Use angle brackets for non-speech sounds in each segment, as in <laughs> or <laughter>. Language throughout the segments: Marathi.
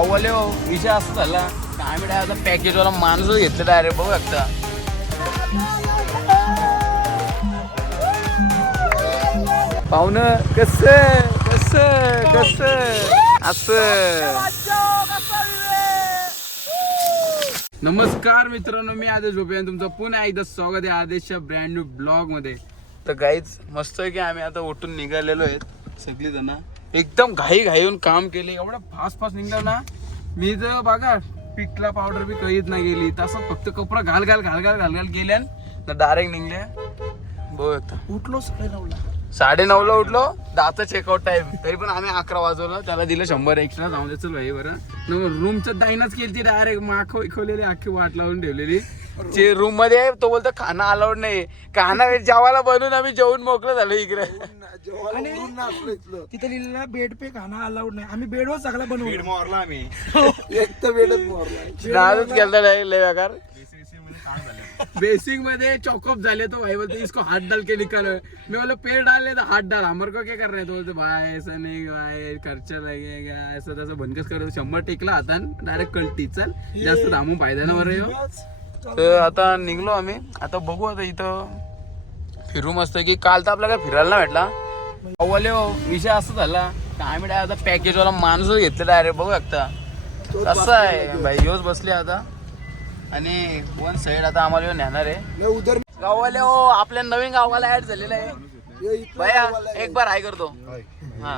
अवले हो. विषय असं झाला. आम्ही डायरेक्ट पॅकेज पॅकेजवाला माणूसच घेतलं डायरेक्ट बघू शकता. पाहुणं कस कस कस असं नमस्कार मित्रांनो मी आदेश भोपे तुमचं पुन्हा एकदा स्वागत आहे आदेशच्या ब्रँड न्यू ब्लॉगमध्ये. तर गाईच मस्त आहे की आम्ही आता उठून निघालेलो आहेत. सगळी जण एकदम घाई घाईहून काम केले. एवढं फास्ट फास्ट निघलं ना. मी तर बघा पिठला पावडर बी कळीत नाही गेली. तसं फक्त कपडा घाल घाल घाल घाल घाल घाल गेल्यान तर डायरेक्ट निघले. बघ. उठलो सकाळी नऊला. साडे नऊ ला उठलो. दहाचा चेकआउट टाइम तरी पण आम्ही अकरा वाजवलं. त्याला दिलं शंभर एक्स्ट्रा जाऊन चल भाई बरं. रूमचं दाईनाच केली ती डायरेक्ट माख विखवलेली अख्खी वाट लावून ठेवलेली. जे रूममध्ये तो बोलतो खाना अलाउड नाही खाना जेवायला बनवून आम्ही जेवून मोकळं झालो इकडे. तिथे लिहिलेला बेड पे खाना अलाउड नाही. आम्ही बेडवर सगळा बनवू मारला आम्ही. <laughs> एक तर बेडच मारला. नादच केलता नाही लय बेकार बेसिकमध्ये चौकअप झाले तो भाई बोलते इसको हाथ डाल के निकालो. मैं बोला पेड़ डाले तो हाथ डाल. हमारे को क्या कर रहे हैं? तो बोलते भाई ऐसा नहीं भाई खर्चा लगेगा. ऐसा तसं भनकस करत. शंभर टेकला हातान डायरेक्ट कल्टी चल जास्त थांबून फायदा ना बरं तर आता निघलो आम्ही. आता बघू आता इथं फिरू मस्त की काल तर आपल्याला फिरायला नाही भेटला. अव्वले हो विषय असं झाला आम्ही डायरेक्ट आता पॅकेजवाला माणूसच घेतलं डायरेक्ट बघू शकता. कसं आहे? भाई योच बसले आता. आणि वन साइड आता आम्हाला ह्यो नेणार आहे. गावाले हो आपल्या नवीन गावाला ऍड झालेला आहे. भैया एक बार हाय करतो हा।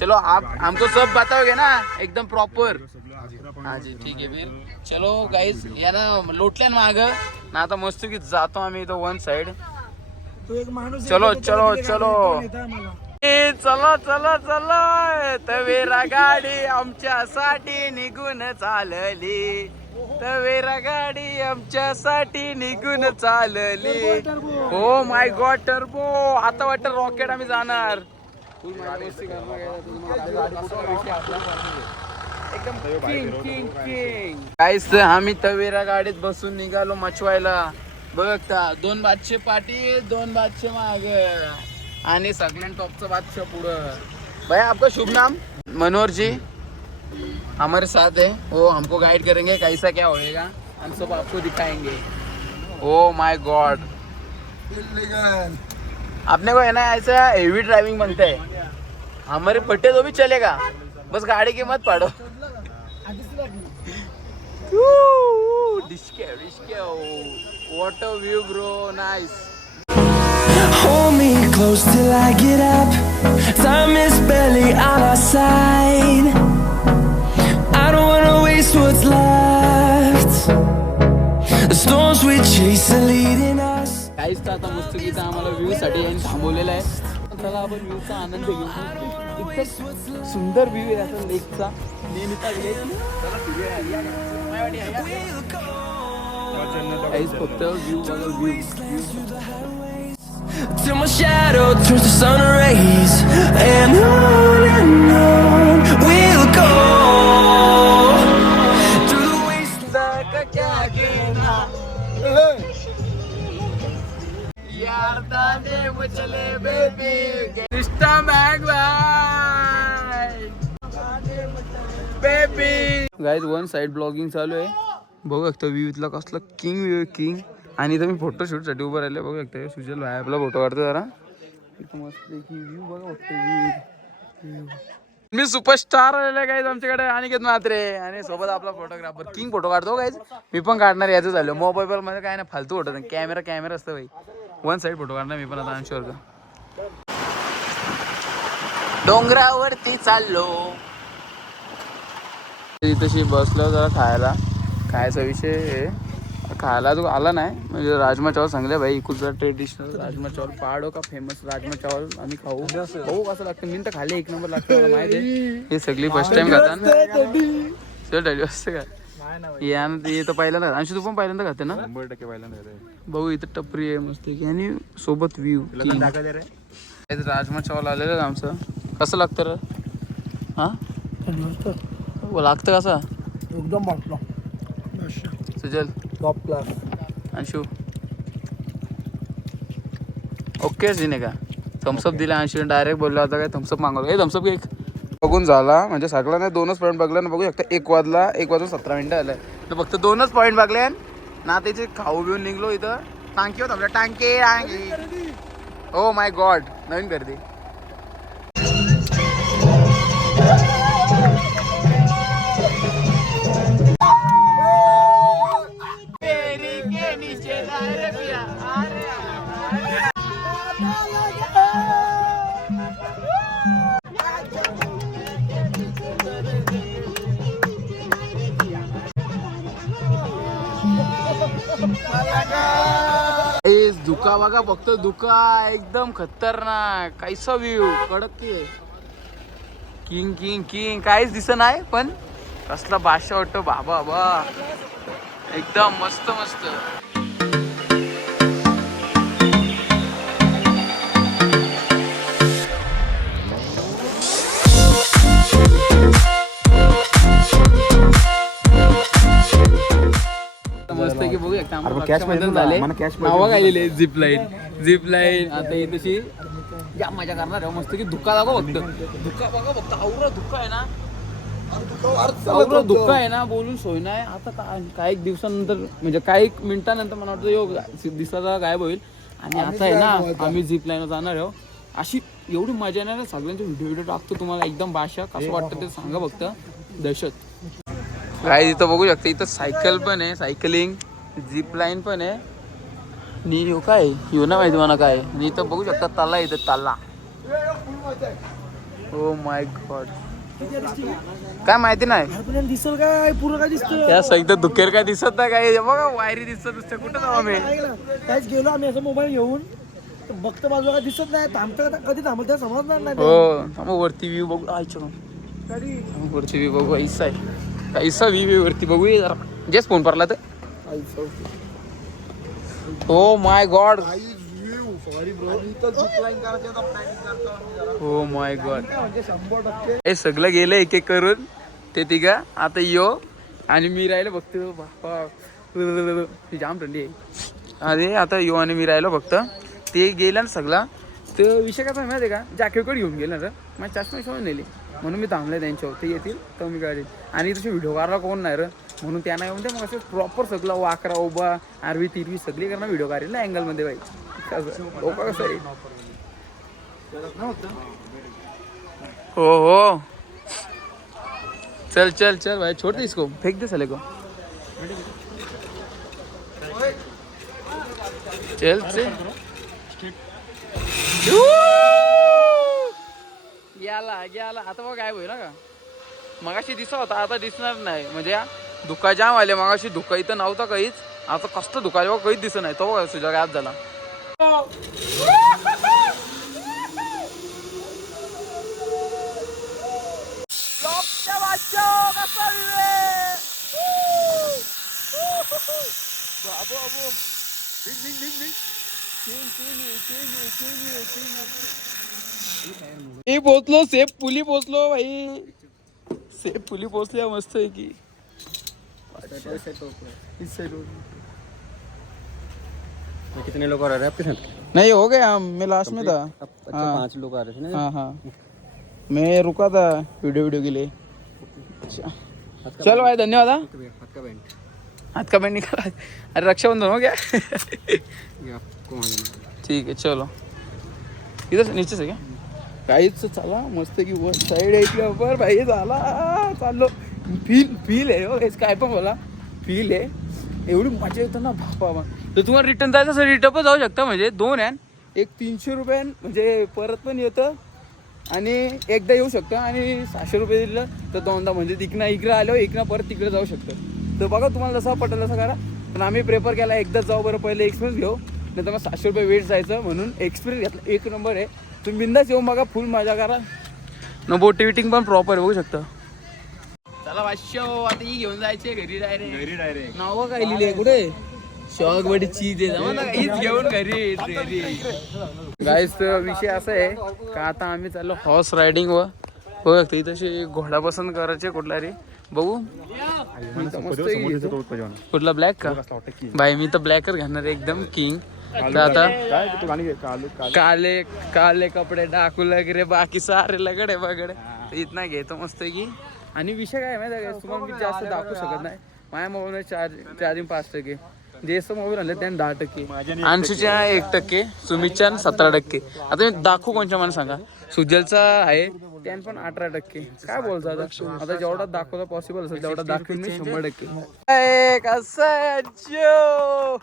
चलो आप हमको सब बताओगे ना एकदम प्रॉपर हा जी ठीक आहे फिर। चलो गाईज याला लोटल्या माग ना आता मस्त की जातो आम्ही इथं वन साइड चलो, चलो, चलो. ए चला चला चला। तवेरा गाडी आमच्यासाठी निघून चालली। तवेरा गाडी आमच्यासाठी निघून चालली. हो माय गॉड टर्बो आता वाटतं रॉकेट आम्ही जाणार. काहीच आम्ही तवेरा गाडीत बसून निघालो मचवायला. बघता दोन बादशे पाठी दोन बादशे माग. आणि सगळ्यां टॉपचं बादशाह पुढं. भाई आपका शुभ नाम मनोहर जी हमारे साथ है वो हमको गाइड करेंगे कैसा क्या होएगा। हम सब आपको दिखाएँगे। ओ माय गॉड अपने को है ना ऐसा हेवी ड्राइविंग बनता है। हमारे पट्टे तो भी चलेगा। बस गाड़ी की मत पाड़ो। डिस्के डिस्के water view bro nice Hold me close till I get up. Time is barely on our side. I waste what's left. The storms we chase are leading us. काहीच तर आता मस्त आम्हाला व्ह्यू साठी यांनी थांबवलेलं आहे चला आपण व्ह्यूचा आनंद घेऊ इतकं सुंदर व्ह्यू आहे आता लेकचा नेहमीचा फक्त view view Till my shadow turns to sun rays. And on side blogging चालू आहे. बघू शकता व्ह्यू कसलं किंग व्ह्यू किंग आणि इथं मी फोटोशूटसाठी उभं राहिले बघू शकता सुजल भाई आपला फोटो काढतो जरा. इथं मस्त व्ह्यू बघा फक्त व्ह्यू मी सुपरस्टार आलेला काहीच आमच्याकडे. अनिकेत मात्रे. आणि सोबत आपला फोटोग्राफर किंग फोटो काढतो गाईज मी पण काढणार याचं झालं. मोबाईल मध्ये काय ना फालतू फोटो कॅमेरा कॅमेरा असतं भाई. वन साईड फोटो काढणार मी पण आता अनशोर का डोंगरावरती चाललो. तशी बसलो जरा खायला. खायचा विषय आहे. खायला तो आला नाही. म्हणजे राजमा चावल सांगले भाई इकडचा ट्रेडिशनल राजमा चावल? पाडो का फेमस राजमा चावल? आम्ही खाऊ. खाऊ कसं लागतं. मी तर खाल्ले एक नंबर लागतं माहिती हे सगळी फर्स्ट टाइम खातात असतं का? या ना ते तर पहिल्यांदा अंशू तू पण पहिल्यांदा खाते ना? शंभर टक्के पहिल्यांदा भाऊ इथं टपरी आहे मस्त आणि सोबत व्ह्यू राजमा चावल आलेलं आमचं. कसं लागतं रे? हा? हो, लागतं कसं एकदम वाटलो. Sujal. Top class Anshu. Okay सीने का? थम्सअप दिला अंशू डायरेक्ट बोलला होता काय? थम्सअप मागवलं. हे थम्सअप एक. बघून झाला म्हणजे सगळा नाही दोनच पॉईंट बघला ना बघू शकता एक वाजला एक वाजून सतरा मिनिटं आलं तर फक्त दोनच पॉईंट बघले. ना त्याचे खाऊ बिऊन निघलो इथं. टांकी होत आपल्या टांके टांकी ओ माय गॉड नवीन गर्दी धुका बघा फक्त धुका एकदम खतरनाक. काहीसा व्ह्यू कडक ते किंग किंग किंग काहीच दिसत नाही पण कसला बादशा वाटतो. बाबा बा एकदम मस्त मस्त. मस्त की बघू नावं गायलेले झिप लाईन झिप लाईन आता ही तशी या मजा करणार आहे मस्त की धुका दाखव फक्त. धुका बघा फक्त आवरा धुका आहे ना. आवरा धुका आहे ना बोलून सोय नाही. आता काय काही दिवसानंतर म्हणजे काही मिनिटानंतर मला वाटतं योग दिसाचा गायब होईल. आणि आता आहे ना आम्ही झिप लाईन जाणार आहो अशी एवढी मजा येणार आहे सगळ्यांचे व्हिडिओ व्हिडिओ टाकतो तुम्हाला एकदम भाषा कसं वाटतं ते सांगा फक्त. दहशत. काय इथं बघू शकता इथं सायकल पण आहे सायकलिंग झिप लाईन पण आहे. नी ह्यो काय? ह्यो ना माहिती मला काय. आणि इथं बघू शकता ताला इथं ताला. ओ माय गॉड काय माहिती नाही? दिसल काय? पुरं काय दिसतं? त्या सगळं दुखेर काय दिसत नाही काय? हे बघा वायरी दिसत नुसतं कुठं जाऊ आम्ही? ना, काहीच गेलो आम्ही असं मोबाईल घेऊन. तर बघतो बाजूला काय दिसत नाही. थांबतं कधी थांबत समजणार नाही. हो वरती व्ह्यू बघू. आयच्या वरची व्ह्यू बघू ऐसा आहे. कैसा व्ह्यू वरती बघूया जरा. जेच फोन पडला तर. हो माय गॉड हो माय गॉड हे सगळं गेलं एक एक करून ते तिघा. आता यो आणि मी राहिलो बघतो बाप्पा. जाम थंडी आहे. अरे आता यो आणि मी राहिलो फक्त. ते गेलं ना सगळा. तर विषय काय माहिती आहे का? जॅकेटकडे घेऊन गेला ना माझ्या चष्मा समज नेली. म्हणून मी थांबले त्यांच्यावर. ते येतील तर मी काढेल आणि तसे व्हिडिओ काढला कोण नाही रे? म्हणून त्यांना येऊन ते मग असं प्रॉपर सगळं वाकरा उभा आरवी तिरवी सगळी करणं व्हिडिओ काढेल ना अँगलमध्ये बाई. कसं कसं आहे? हो हो. चल चल चल भाई छोड़ दे इसको फेंक दे साले को. चल चल. याला याला. आता बघ काय होईल का? मगाशी दिसत होता आता दिसणार नाही. म्हणजे धुका जाम आले मगाशी धुका इथं नव्हता काहीच. आता कसलं धुका आले काहीच दिसत नाही. तो बघा तुझ्या गायब झाला. मी पोचलो सेफ पुली पोचलो भाई. सेफ पुली पोचल्या मस्त आहे की. कितने लोग आ रहे हैं आपके साथ? नहीं हो गया मैं लास्ट में था। अच्छा हाँ। पाँच लोग आ रहे थे ना? हाँ हाँ। मैं रुका था वीडियो वीडियो के लिए। अच्छा। चलो भाई धन्यवाद हाँ। हाथ का बैंड हाथ का बैंड। निकाला। अरे रक्षाबंधन हो गया। ये ठीक है चलो। इधर से नीचे से क्या? काहीच चला मस्त की वर साईड आहे इकडे वर भाई झाला चाललो फील फील आहे हो. हेच काय पण बोला. फील आहे. एवढी मजा येतं ना बापा तर तुम्हाला रिटर्न जायचं असेल रिटर्न पण जाऊ शकता म्हणजे. दोन आहे. एक तीनशे रुपये म्हणजे परत पण येतं. आणि एकदा येऊ शकतं. आणि सहाशे रुपये दिलं तर दोनदा. म्हणजे तिकडनं इकडं आलो इकडं परत तिकडे जाऊ शकतं. तर बघा तुम्हाला जसं पटेल तसं करा. पण आम्ही प्रेफर केला एकदाच जाऊ बरं. पहिले एक्सपिरियन्स घेऊ. नाही तर मग सहाशे रुपये वेट जायचं म्हणून एक्सपिरियन्स घेतला. एक नंबर आहे. तुम्ही बिंदास येऊन बघा फुल मजा करा. न बोटी विटिंग पण प्रॉपर बघू शकता. आता ही घेऊन जायचे घरी डायरेक्ट घरी डायरेक्ट नाव काय लिहिले कुठे? शॉक बडी चीज आहे. हीच घेऊन घरी गाईस विषय असा आहे का आता आम्ही चाललो हॉर्स रायडिंग व बघ ते तशी घोडा पसंत करायचे कुठला रे? बघू. कुठला ब्लॅक का? बाई मी तर ब्लॅकच घेणार आहे, एकदम किंग आता काले. काले कपडे डाकू लग रे बाकी सारे लगडे बगडे. इथनं घेतो मस्त की. आणि विषय काय आहे माहिती आहे का? तुम्हाला मी जास्त दाखवू शकत नाही. माझ्या मोबाईल चार्ज चार्जिंग पाच टक्के. जे मोबाईल आणले त्याने दहा टक्के. अंशूच्या एक टक्के. सुमितच्या सतरा टक्के. आता मी दाखवू कोणच्या मला सांगा? सुजलचा आहे त्यान पण अठरा टक्के. काय बोलतो आता? आता जेवढा दाखवता पॉसिबल असेल तेवढा दाखवेन मी शंभर टक्के.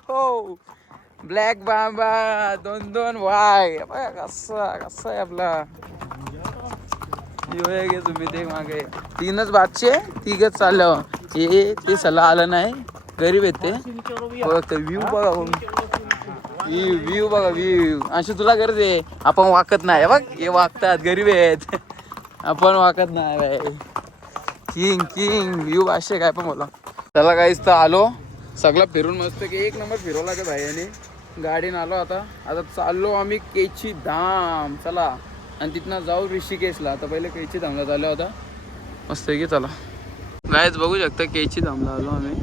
हो. ब्लॅक बाबा दोन दोन वाय कसा कसा आहे आपला. घे तुम्ही ते मागे. तीनच बादशे तिघच चाललं हे ते सल्ला आलं नाही. गरीब आहेत ते. व्ह्यू बघा व्ह्यू बघा व्ह्यू अशी तुला गरज आहे. आपण वाकत नाही. बघ हे वागतात गरीब आहेत. आपण वाकत नाही किंग किंग व्ह्यू असे काय पण बोला. त्याला काहीच तर आलो. सगळा फिरून मस्त की एक नंबर फिरवला का भाईने गाडीनं आलो आता. आता चाललो आम्ही केची धाम. चला. आणि तिथनं जाऊ ऋषिकेशला. आता पहिले केची धामला चाललो होता मस्त की चला. गायच बघू शकता केची धामला आलो आम्ही.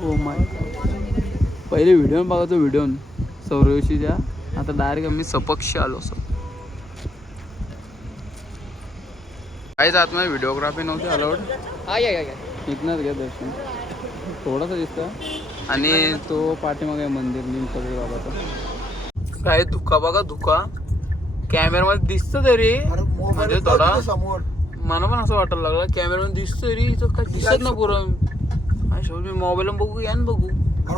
हो माय पहिले व्हिडिओ बघायचो व्हिडिओ सौरवशीच्या आता डायरेक्ट आम्ही सपक्ष आलो असो काहीच आतमध्ये व्हिडिओग्राफी नव्हती अलाउड इथनंच घ्या दर्शन. थोडंसं दिसतं. आणि तो पाठीमागे मंदिर निमकबीर बाबाचं काय धुका बघा धुका. कॅमेरामध्ये दिसतं तरी. म्हणजे थोडा मला पण असं वाटायला लागलं कॅमेरामध्ये दिसतं तरी काय दिसत ना पुरं. शेवटी मी मोबाईल बघू या ना बघू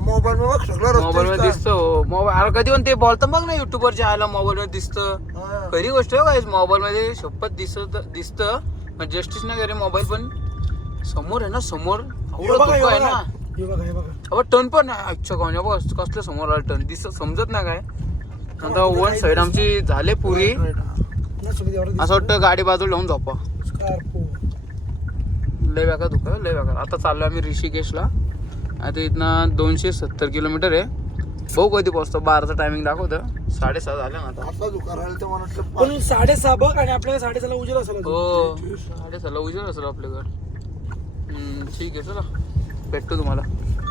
मोबाईल बघमध्ये दिसतं. मोबाईल अरे कधी पण ते बोलतं मग ना युट्यूब वरच्या आयला मोबाईल मध्ये दिसतं. खरी गोष्ट काय मोबाईल मध्ये शपथ दिसत दिसतं. जस्टिस नाही घरी मोबाईल पण समोर आहे ना समोर आहे ना. हे बघा हे बघा. अबा टर्न पण अच्छा कोण बघ कसलं समोर आलं टर्न दिसत समजत नाही काय. आता वन साईड आमची झाले पुरी. असं वाटतं गाडी बाजूला लावून झोपा. लय बेकार धुका लय बेकार. आता चाललो आम्ही ऋषिकेशला. आता इथनं दोनशे सत्तर किलोमीटर आहे. भाऊ कधी पोहोचतो. बाराचं टायमिंग दाखवतं. साडेसहा झालं ना आता. साडेसहा बघ आणि आपल्याला साडेसहाला उजेड असेल. हो साडेसहाला उशीर असेल आपल्याकडे. हम्म, ठीक आहे चला. भेटतो तुम्हाला.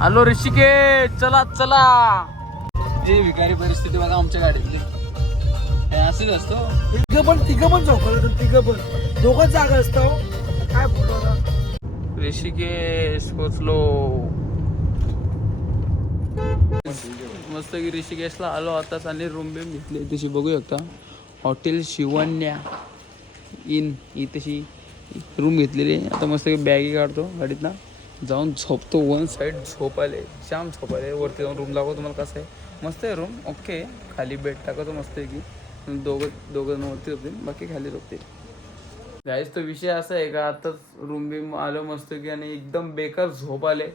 हॅलो ऋषिकेश चला चला. हे विकारी परिस्थिती बघा आमच्या गाडीतली. हे असेच असतो. तिघं पण तिघं पण चौकलं तिघं पण. दोघंच जागा असतं काय बोलतो ऋषिकेश पोचलो. मस्त की ऋषिकेशला आलो आताच आणि रूम बिम घेतली. तशी बघू शकता हॉटेल शिवन्या इन ही तशी रूम घेतलेली आहे. आता मस्त बॅगी काढतो गाडीतनं. जाऊन झोपतो वन साईड झोप आले जाम झोप आले वरती जाऊन रूम दाखवतो तुम्हाला कसं आहे. मस्त आहे रूम ओके खाली बेड टाकतो मस्त आहे की दोघं दोघं जण वरती झोपतील. बाकी खाली झोपतील. जायच तो विषय असा आहे का आताच रूम बिम आलो मस्त की आणि एकदम बेकार झोप आले.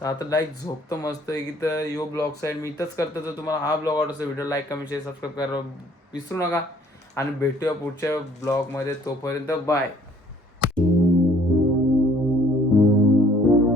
तर आता लाईक झोपतो मस्त आहे की तर यो ब्लॉग साईड मी इथंच करतो. तर तुम्हाला हा ब्लॉग आवडतो video like comment share subscribe करा. विसरू नका. आणि भेटूया पुढच्या ब्लॉगमध्ये तोपर्यंत बाय